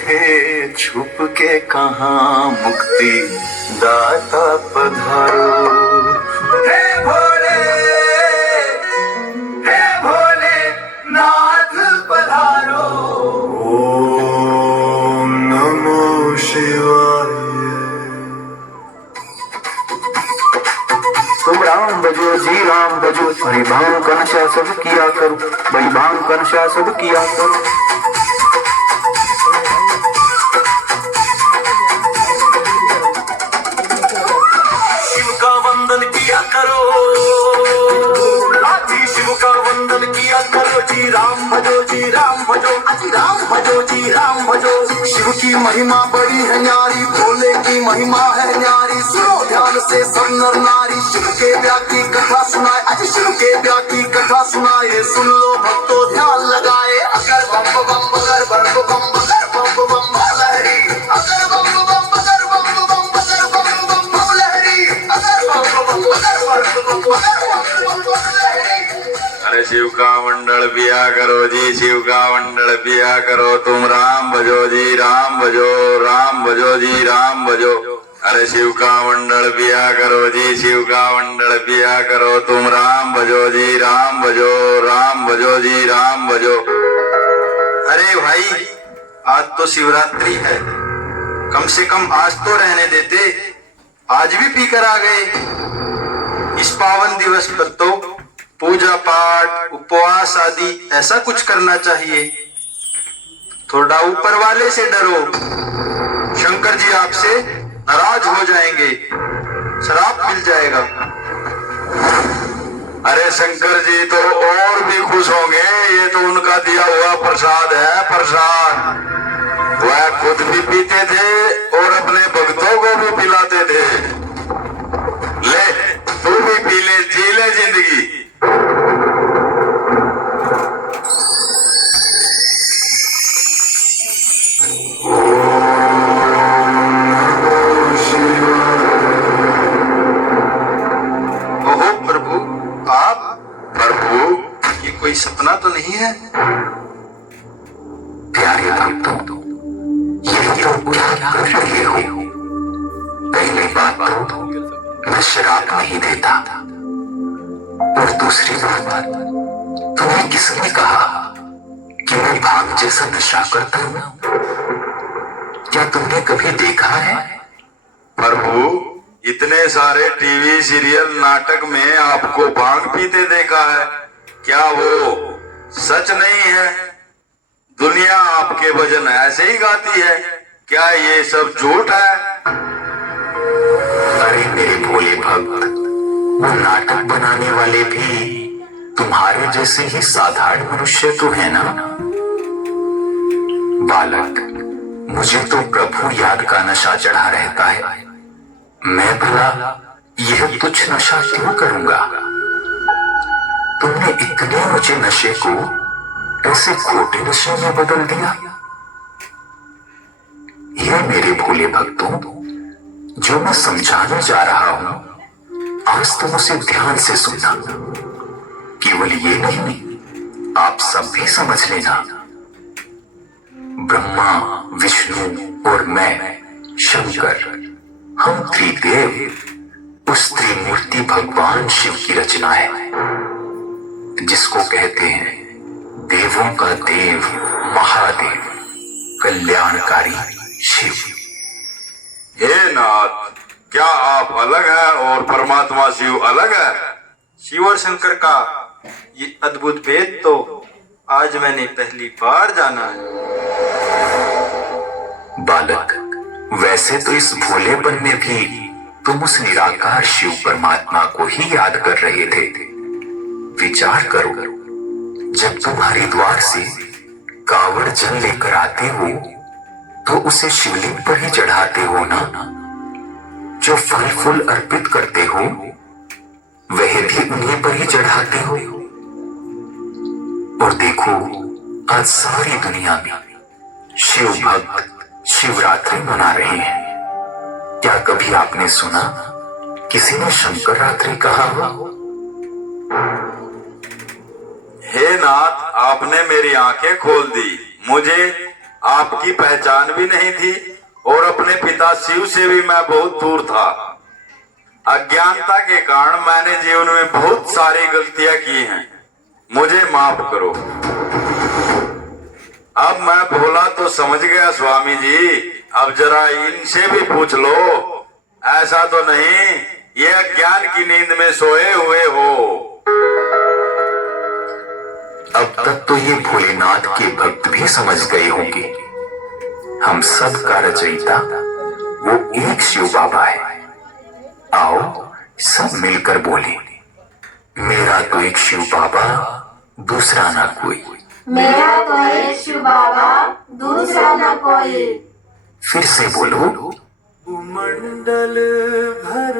बैठे छुप के कहाँ मुक्ति दाता पधारो। हे भोले, हे भोले नाथ पधारो। ओम नमो शिवाय। तुम राम भजो जी राम भजो, हरि भांग का नशा सब किया करो, बड़ी भांग का नशा सब किया करो। शिव का वंदन किया करो, जी शिव का वंदन किया करो। जी राम भजो जी राम भजो, जी राम भजो जी राम भजो। शिव की महिमा बड़ी है न्यारी, भोले की महिमा है न्यारी। सुनो ध्यान से सब नर नारी, शिव के ब्याह की कथा सुनाए, आज शिव के ब्याह की कथा सुनाए। सुन लो भक्तों ध्यान लगाए, अगर बम बम बगर बम बम बगर बम बम लहरी, अगर बम बम बगर बम बम बगर बम बम लहरी, अगर बम बम बगर बम बम लहरी। अरे शिव का मंडल पिया करो जी, शिव का मंडल पिया करो। तुम राम भजो जी राम भजो, राम भजो जी राम भजो। अरे शिव का मंडल पिया करो जी, शिव का मंडल पिया करो। तुम राम भजो जी राम भजो, राम भजो जी राम भजो। अरे भाई आज तो शिवरात्रि है, कम से कम आज तो रहने देते, आज भी पीकर आ गए। इस पावन दिवस पर तो पूजा पाठ उपवास आदि ऐसा कुछ करना चाहिए। थोड़ा ऊपर वाले से डरो, शंकर जी आपसे नाराज हो जाएंगे, श्राप मिल जाएगा। अरे शंकर जी तो और भी खुश होंगे, ये तो उनका दिया हुआ प्रसाद है, प्रसाद। वह खुद भी पीते थे और अपने भक्तों को भी पिलाते थे। ले तू भी पी ले, जी ले जिंदगी। ओहो प्रभु, आप प्रभु, ये कोई सपना तो नहीं है? प्यारे भक्तों, ये तो क्या कर रहे हो? पहली बात तो मैं शराब नहीं देता, और दूसरी बात, तुम्हें किसने कहा कि मैं भांग जैसा नशा करता हूं? क्या तुमने कभी देखा है? प्रभु, इतने सारे टीवी सीरियल नाटक में आपको भांग पीते देखा है, क्या वो सच नहीं है? दुनिया आपके भजन ऐसे ही गाती है, क्या ये सब झूठ है? अरे मेरे भोले भक्त, वो नाटक बनाने वाले भी तुम्हारे जैसे ही साधारण मनुष्य तो है ना? बालक, मुझे तो प्रभु याद का नशा चढ़ा रहता है। मैं भला यह तुच्छ नशा क्यों करूंगा? तुमने इतने ऊंचे नशे को ऐसे खोटे नशे में बदल दिया। ये मेरे भोले भक्तों, जो मैं समझाने जा रहा हूं, आज तुम उसे ध्यान से सुनना। केवल ये नहीं, आप सब भी समझ लेना। ब्रह्मा, विष्णु और मैं शंकर, हम त्रिदेव उस त्रिमूर्ति भगवान शिव की रचना है, जिसको कहते हैं देवों का देव महादेव, कल्याणकारी शिव। हे नाथ, क्या आप अलग हैं और परमात्मा शिव अलग है? शिव और शंकर का ये अद्भुत भेद तो आज मैंने पहली बार जाना है। बालक, वैसे तो इस भोलेपन में भी तुम उस निराकार शिव परमात्मा को ही याद कर रहे थे। विचार करो, जब तुम हरिद्वार से कावड़ जल लेकर आते हो तो उसे शिवलिंग पर ही चढ़ाते हो ना? जो फल फूल अर्पित करते हो वह भी उन्हीं पर ही चढ़ाते हो। और देखो, आज सारी दुनिया में शिव भक्त शिवरात्रि मना रहे हैं। क्या कभी आपने सुना किसी ने शंकर रात्रि कहा हो? हे नाथ, आपने मेरी आंखें खोल दी। मुझे आपकी पहचान भी नहीं थी और अपने पिता शिव से भी मैं बहुत दूर था। अज्ञानता के कारण मैंने जीवन में बहुत सारी गलतियां की हैं, मुझे माफ करो। अब मैं बोला तो समझ गया स्वामी जी, अब जरा इनसे भी पूछ लो, ऐसा तो नहीं ये अज्ञान की नींद में सोए हुए हो। अब तक तो ये भोलेनाथ के भक्त भी समझ गए होंगे, हम सब का रचयिता वो एक शिव बाबा है। आओ सब मिलकर बोले, मेरा तो एक शिव बाबा, दूसरा ना कोई। मेरा तो एक शिव बाबा, दूसरा ना कोई। फिर से बोलो, मंडल भर